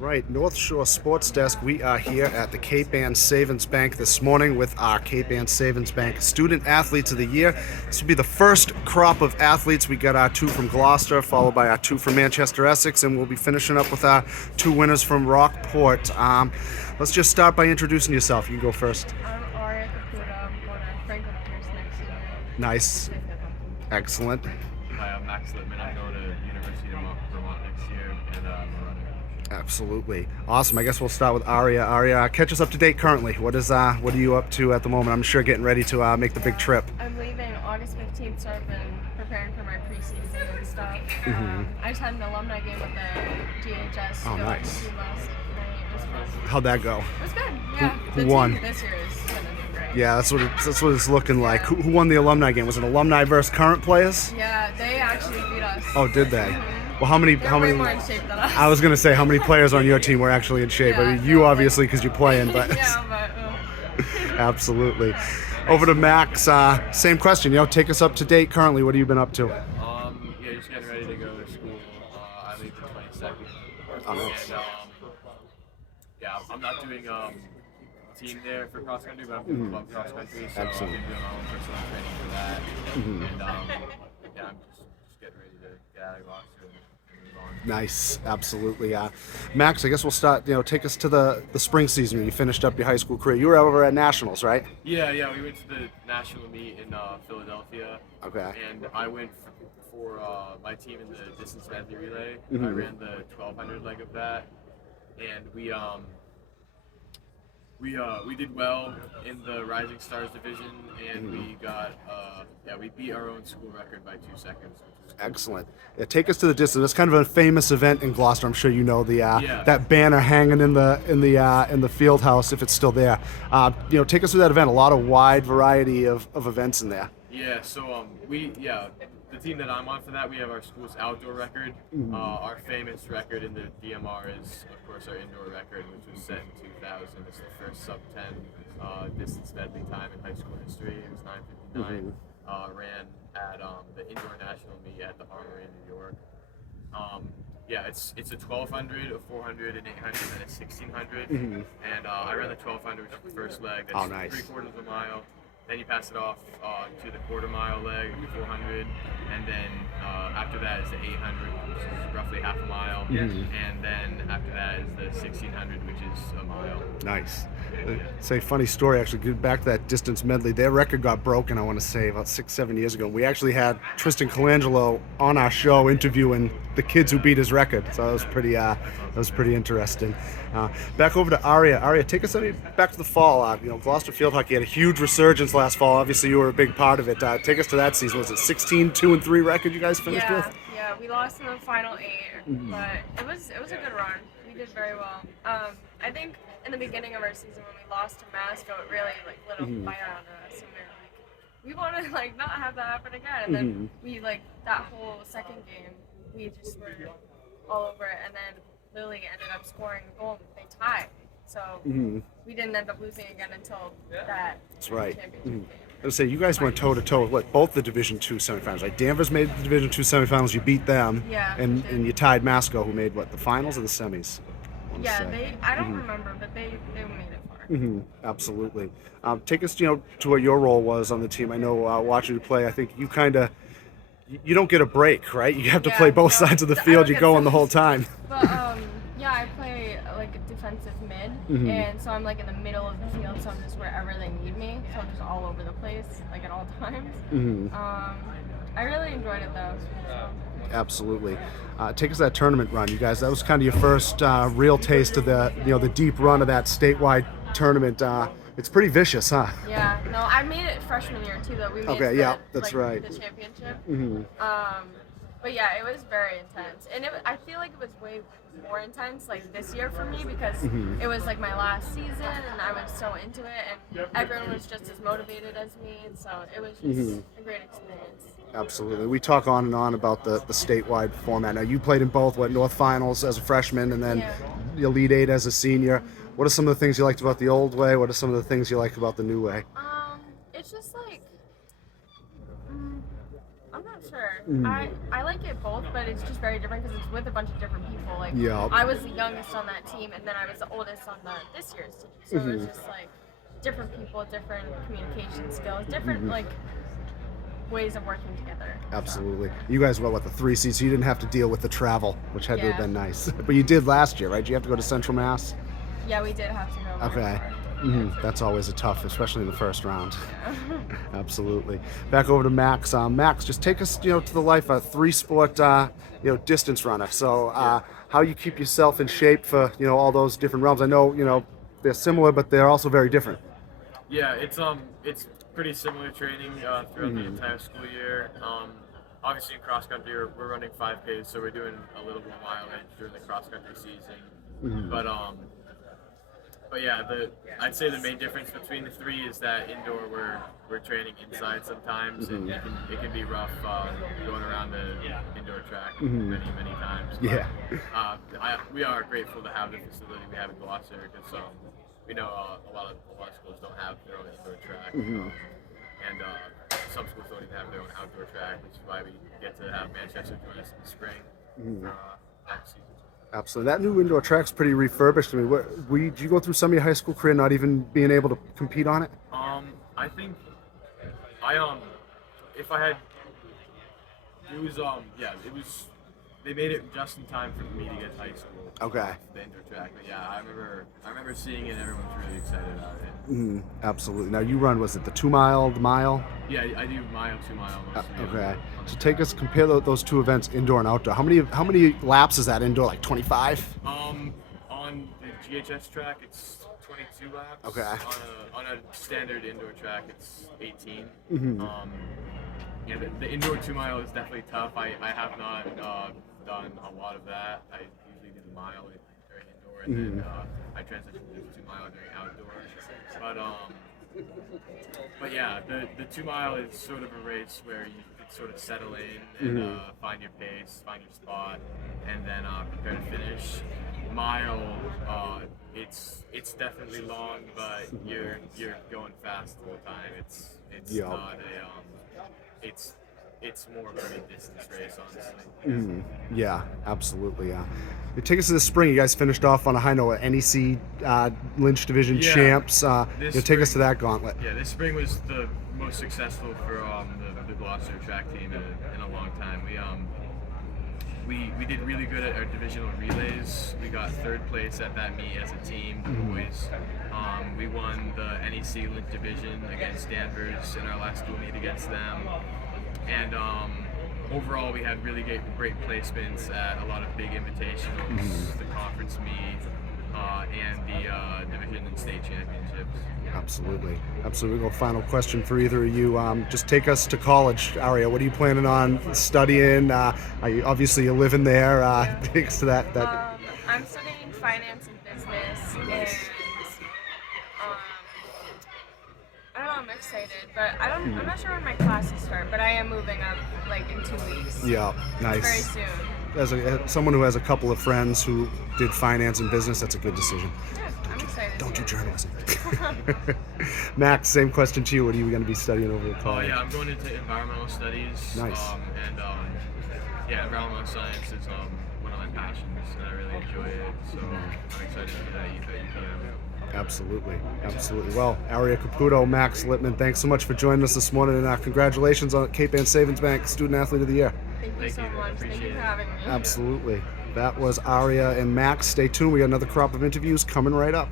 Right, North Shore Sports Desk. We are here at the Cape Ann Savings Bank this morning with our Cape Ann Savings Bank Student Athletes of the Year. This will be the first crop of athletes. We got our two from Gloucester, followed by our two from Manchester, Essex, and we'll be finishing up with our two winners from Rockport. Let's just start by introducing yourself. You can go first. I'm Aria, Caputo. I'm going to Franklin Pierce next year. Nice. Excellent. Hi, I'm Max Littman. I'm going to University of Vermont next year, and I'm a runner. Absolutely. Awesome. I guess we'll start with Aria. Aria, catch us up to date currently. What are you up to at the moment? I'm sure getting ready to make the big trip. I'm leaving August 15th, so I've been preparing for my preseason and stuff. I just had an alumni game with the GHS. Oh, nice. Last night. It was fun. How'd that go? It was good. Yeah. Who the won? Team this year is going to be great. Yeah, that's what it's looking like. Who won the alumni game? Was it alumni versus current players? Yeah, they actually beat us. Oh, did they? Well, how many? They're way more in shape than us. I was gonna say how many players on your team were actually in shape. I mean, you obviously because you're playing, but yeah, but absolutely. Over to Max. Same question. Take us up to date currently. What have you been up to? Yeah, just getting ready to go to school. I leave the 22nd. Oh, nice. And yeah, I'm not doing team there for cross country, but I'm doing club cross country, so I've been doing my own personal training for that. And yeah, I'm just getting ready to get out of Gloucester and move on. Nice, absolutely. Max, I guess we'll start. Take us to the spring season when you finished up your high school career. You were over at Nationals, right? Yeah, we went to the national meet in Philadelphia. Okay. And I went for my team in the distance medley relay. I ran the 1200 leg of that, and we did well in the Rising Stars division, and we got we beat our own school record by 2 seconds. Excellent. Yeah, take us to the distance. It's kind of a famous event in Gloucester. I'm sure you know that banner hanging in the field house if it's still there. Take us through that event. A lot of wide variety of events in there. Yeah. So the team that I'm on for that, we have our school's outdoor record. Our famous record in the DMR is, of course, our indoor record, which was set in 2000. It's the first sub-10 distance medley time in high school history. It was 9:59. Ran at the indoor national meet at the Armory in New York. It's a 1200, a 400, an 800, and a 1600. And I ran the 1200, which is the first leg. That's nice. 3/4 of a mile. Then you pass it off to the quarter-mile leg, the 400, and then after that is the 800, which is roughly half a mile, and then after that is the 1600, which is a mile. Nice. Say funny story actually. Get back to that distance medley. Their record got broken. I want to say about 6-7 years ago. We actually had Tristan Colangelo on our show interviewing the kids who beat his record. So that was pretty interesting. Back over to Aria. Aria, take us back to the fall. Gloucester field hockey had a huge resurgence last fall. Obviously, you were a big part of it. Take us to that season. Was it 16-2-3 record you guys finished with? Yeah, we lost in the final 8, but it was a good run. We did very well. I think in the beginning of our season when we lost to Masco, it really lit a fire under us, and we want to not have that happen again. And then we that whole second game, we just were all over it, and then Lily ended up scoring a goal. They tied, so we didn't end up losing again until that championship game. I would say you guys went toe to toe with both the Division II semifinals. Right? Danvers made the Division II semifinals. You beat them, and you tied Masco, who made the finals or the semis. I don't remember, but they made it far. Absolutely. Take us, to what your role was on the team. I know watching you play, I think you don't get a break, right? You have to play both sides of the field. You're going the whole time. But I play a defensive mid, and so I'm in the middle of the field, so I'm just wherever they need me. So I'm just all over the place, at all times. I really enjoyed it though. Absolutely. Take us to that tournament run, you guys. That was kind of your first real taste of the deep run of that statewide tournament. It's pretty vicious, huh? Yeah. No, I made it freshman year too, though. We made that's right. The championship. But yeah, it was very intense, and I feel like it was way more intense this year for me because it was my last season, and I was so into it, and everyone was just as motivated as me, and so it was just a great experience. Absolutely. We talk on and on about the statewide format. Now, you played in both, North Finals as a freshman and then the Elite Eight as a senior. What are some of the things you liked about the old way? What are some of the things you like about the new way? It's just I'm not sure. Mm. I like it both, but it's just very different because it's with a bunch of different people. Like Yeah. I was the youngest on that team, and then I was the oldest on this year's team. So it was just like different people, different communication skills, different like ways of working together. Absolutely. You guys were what, the 3 seeds, so you didn't have to deal with the travel, which had to have Yeah. been nice. But you did last year, right? Did you have to go to Central Mass? Yeah, we did have to go. Okay. That's always a tough, especially in the first round. Yeah. Absolutely. Back over to Max. Max, just take us, to the life of a 3-sport, distance runner. So, how you keep yourself in shape for, all those different realms. I know, they're similar, but they're also very different. Yeah, it's pretty similar training throughout the entire school year. Obviously in cross country we're running 5Ks, so we're doing a little more mileage during the cross country season. But yeah, I'd say the main difference between the three is that indoor we're training inside sometimes, and it can be rough going around the indoor track many times. But, we are grateful to have the facility we have in Gloucester, because we know a lot of schools don't have their own indoor track, and some schools don't even have their own outdoor track, which is why we get to have Manchester join us in the spring for next season. Absolutely. That new indoor track's pretty refurbished. I mean, did you go through some of your high school career not even being able to compete on it? I think if I had, it was they made it just in time for me to get to high school. Okay. The indoor track, but yeah, I remember seeing it, and everyone was really excited about it. Absolutely. Now you run, was it the 2 mile, the mile? Yeah, I do mile, 2 mile. Okay. So take us, compare those two events, indoor and outdoor. How many laps is that indoor? Like 25? On the GHS track, it's 22 laps. Okay. On a standard indoor track, it's 18. Yeah, the indoor 2 mile is definitely tough. I have not done a lot of that. I usually do the mile during indoor, and then I transition to the 2 mile during outdoor. But yeah, the 2 mile is sort of a race where you can sort of settle in and find your pace, find your spot, and then prepare to finish. Mile, it's definitely long, but you're going fast all the time. It's not a it's more of a mid-distance race, honestly. Yeah, absolutely. Yeah. Take us to the spring. You guys finished off on a high note. NEC Lynch Division champs. Take us to that gauntlet. Yeah, this spring was the most successful for the Gloucester track team in a long time. We did really good at our divisional relays. We got 3rd place at that meet as a team, the boys. We won the NEC Lynch Division against Danvers in our last dual meet against them. And overall, we had really great placements at a lot of big invitationals, the conference meet, and the division and state championships. Absolutely. Absolutely. We'll go final question for either of you. Just take us to college, Aria. What are you planning on studying? Obviously, you're living there. Take us to that. I'm studying finance and business, and I don't know, I'm excited, but I'm not sure when my classes start, but I am moving up like in 2 weeks. Yeah, nice. Very soon. As someone who has a couple of friends who did finance and business, that's a good decision. Yeah, I'm excited. Don't do journalism. Max, same question to you. What are you going to be studying over at college? Oh yeah, I'm going into environmental studies. Nice. Environmental science is one of my passions, and I really enjoy it. So I'm excited to do that at UPM. Absolutely. Well, Aria Caputo, Max Littman, thanks so much for joining us this morning, and congratulations on Cape Ann Savings Bank Student Athlete of the Year. Thank you so much. Thank you for having me. Absolutely. That was Aria and Max. Stay tuned. We got another crop of interviews coming right up.